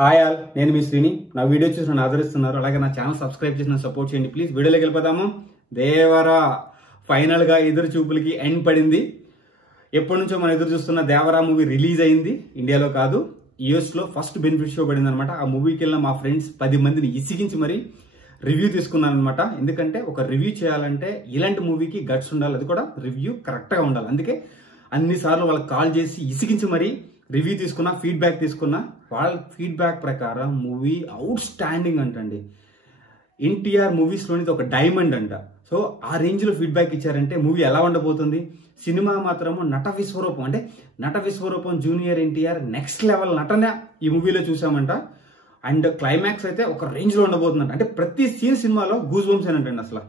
Hi all, నేను మీ శ్రీని. నా video చూసి నన్ను ఆదరిస్తున్నారు, అలాగే నా ఛానల్ సబ్స్క్రైబ్ చేసి నన్ను సపోర్ట్ చేయండి ప్లీజ్. వీడియోలోకి వెళ్ళిపోదాము. దేవరా ఫైనల్గా ఎదురు చూపులకి ఎండ్ పడింది. ఎప్పటి నుంచో మనం ఎదురు చూస్తున్న దేవరా మూవీ రిలీజ్ అయింది. ఇండియాలో కాదు, యూఎస్లో ఫస్ట్ బెనిఫిట్ షో పడింది అనమాట. ఆ మూవీకి వెళ్ళిన మా ఫ్రెండ్స్ 10 మందిని ఇసిగించి మరి రివ్యూ తీసుకున్నాను అనమాట. ఎందుకంటే ఒక రివ్యూ చేయాలంటే ఇలాంటి మూవీకి గట్స్ ఉండాలి, అది కూడా రివ్యూ కరెక్ట్గా ఉండాలి. అందుకే అన్నిసార్లు వాళ్ళకి కాల్ చేసి ఇసిగించి మరి రివ్యూ తీసుకున్నా, ఫీడ్బ్యాక్ తీసుకున్నా. వాళ్ళ ఫీడ్బ్యాక్ ప్రకారం మూవీ అవుట్ స్టాండింగ్ అంటండి. ఎన్టీఆర్ మూవీస్లోనిది ఒక డైమండ్ అంట. సో ఆ రేంజ్లో ఫీడ్బ్యాక్ ఇచ్చారంటే మూవీ ఎలా ఉండబోతుంది. సినిమా మాత్రము నట విశ్వరూపం, అంటే నట విశ్వరూపం జూనియర్ ఎన్టీఆర్ నెక్స్ట్ లెవెల్ నటన ఈ మూవీలో చూసామంట. అండ్ క్లైమాక్స్ అయితే ఒక రేంజ్లో ఉండబోతుందంట. అంటే ప్రతి సీన్ సినిమాలో గూస్ బంప్స్ అంటండి. అసలు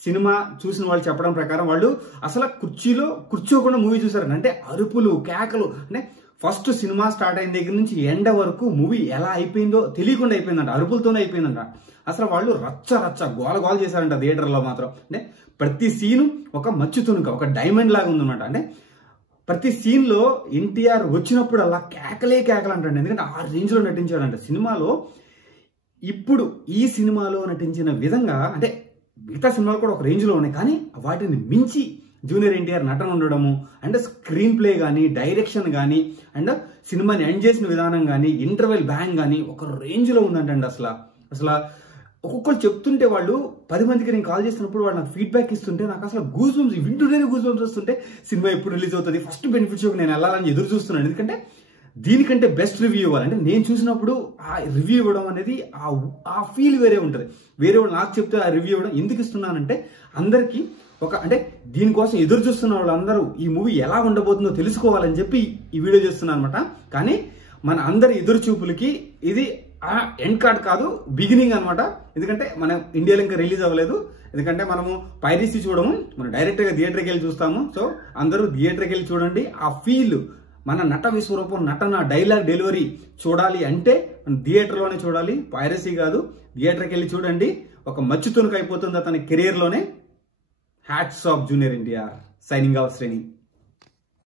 సినిమా చూసిన వాళ్ళు చెప్పడం ప్రకారం వాళ్ళు అసలు కుర్చీలో కూర్చోకుండా మూవీ చూసారంట. అంటే అరుపులు, కేకలు, అంటే ఫస్ట్ సినిమా స్టార్ట్ అయిన దగ్గర నుంచి ఎండ వరకు మూవీ ఎలా అయిపోయిందో తెలియకుండా అయిపోయిందంట. అరుపులతోనే అయిపోయిందంట. అసలు వాళ్ళు రచ్చ రచ్చ గోల చేశారంట థియేటర్లో మాత్రం. అంటే ప్రతి సీను ఒక మచ్చు తునుక, ఒక డైమండ్ లాగా ఉందన్నమాట. అంటే ప్రతి సీన్లో ఎన్టీఆర్ వచ్చినప్పుడు అలా కేకలే కేకలు అంటండి. ఎందుకంటే ఆ రేంజ్లో నటించాడంట సినిమాలో. ఇప్పుడు ఈ సినిమాలో నటించిన విధంగా, అంటే మిగతా సినిమాలు కూడా ఒక రేంజ్లో ఉన్నాయి, కానీ వాటిని మించి జూనియర్ ఎన్టీఆర్ నటన ఉండడము, అండ్ స్క్రీన్ ప్లే కానీ, డైరెక్షన్ కానీ, అండ్ సినిమాని ఎండ్ చేసిన విధానం కానీ, ఇంటర్వెల్ బ్యాంగ్ కానీ ఒక రేంజ్లో ఉందంటండి. అసలు ఒక్కొక్కరు చెప్తుంటే, వాళ్ళు 10 మందికి నేను కాల్ చేసినప్పుడు వాళ్ళు నాకు ఫీడ్బ్యాక్ ఇస్తుంటే నాకు అసలు గూస్ బంప్స్, వింటూనే గూస్ బంప్స్ వస్తుంటే సినిమా ఎప్పుడు రిలీజ్ అవుతుంది, ఫస్ట్ బెనిఫిట్ షోకి నేను వెళ్ళాలని ఎదురు చూస్తున్నాను. ఎందుకంటే దీనికంటే బెస్ట్ రివ్యూ ఇవ్వాలంటే నేను చూసినప్పుడు ఆ రివ్యూ ఇవ్వడం అనేది ఆ ఫీల్ వేరే ఉంటుంది. వేరే వాళ్ళు నాకు చెప్తే ఆ రివ్యూ ఇవ్వడం ఎందుకు ఇస్తున్నానంటే, అందరికీ అంటే దీనికోసం ఎదురు చూస్తున్న వాళ్ళందరూ ఈ మూవీ ఎలా ఉండబోతుందో తెలుసుకోవాలని చెప్పి ఈ వీడియో చేస్తున్నాను అనమాట. కానీ మన అందరి ఎదురు చూపులకి ఇది ఎండ్ కార్డ్ కాదు, బిగినింగ్ అనమాట. ఎందుకంటే మనం ఇండియాలో ఇంకా రిలీజ్ అవ్వలేదు. ఎందుకంటే మనము పైరసీ చూడము, మనం డైరెక్ట్గా థియేటర్కి వెళ్ళి చూస్తాము. సో అందరూ థియేటర్కి వెళ్ళి చూడండి. ఆ ఫీల్, మన నట విశ్వరూపం నటన, డైలాగ్ డెలివరీ చూడాలి అంటే మనం థియేటర్లోనే చూడాలి, పైరసీ కాదు. థియేటర్కి వెళ్ళి చూడండి. ఒక మచ్చు తునుకు అయిపోతుంది అతని కెరీర్లోనే. Hats off junior NTR. Signing off శ్రేణి.